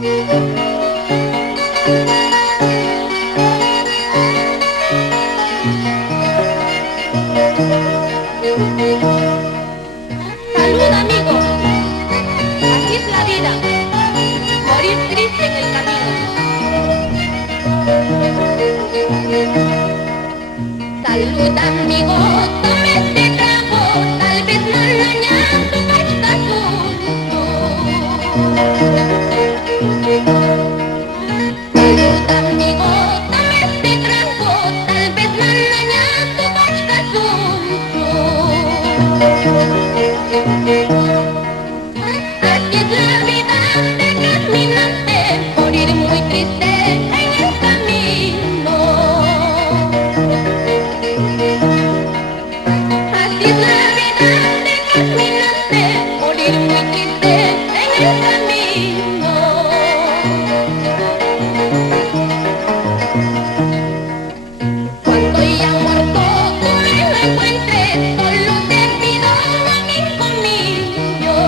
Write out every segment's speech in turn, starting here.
Salud, amigo, así es la vida, morir triste en el camino. Salud, amigo, tome este trago, tal vez mañana basta Salud, amigo, tome este trago, tal vez mañana basta Así es la vida de caminante, morir muy triste en el camino. Así es la vida de caminante, morir muy triste en el camino. Cuando ya muerto tú me lo encuentres, solo te pido amigo mío.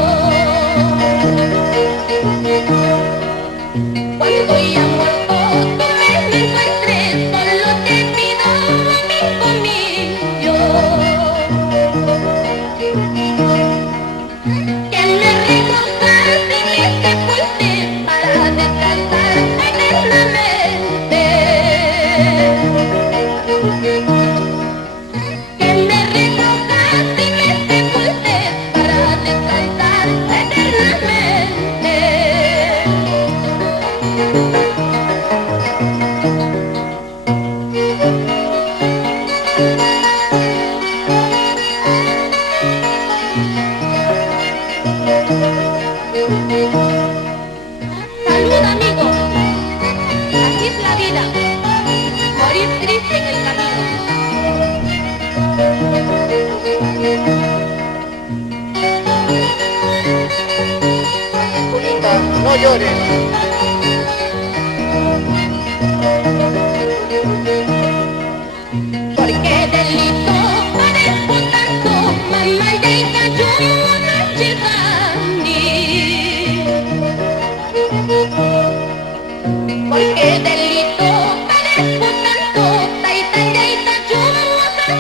Cuando ya muerto tú me lo encuentres, solo te pido amigo mío. Que me recojas y me sepultes para descansar eternamente. Que me recojas y me sepultes para descansar eternamente. Salud, amigo, así es la vida, morir triste en el camino. Julita, no llores. Porque delito padezco tanto, mamá ya yo no llegaré. Porque delito padezco tanto, taita yo no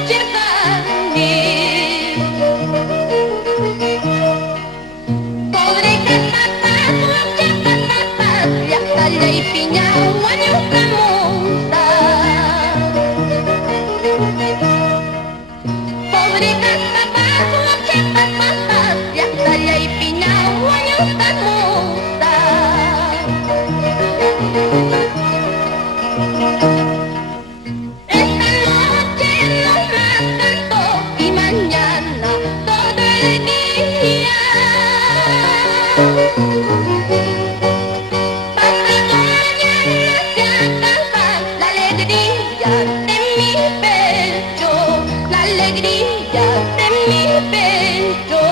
llegaré. Pobre que papas, ya talla y piña, guaño camonda. Pobre que papas, ya talla y piña, guaño camonda. Esta noche no más canto y mañana todo el día. Pasado mañana se acaba la alegría de mi pecho, la alegría de mi pecho.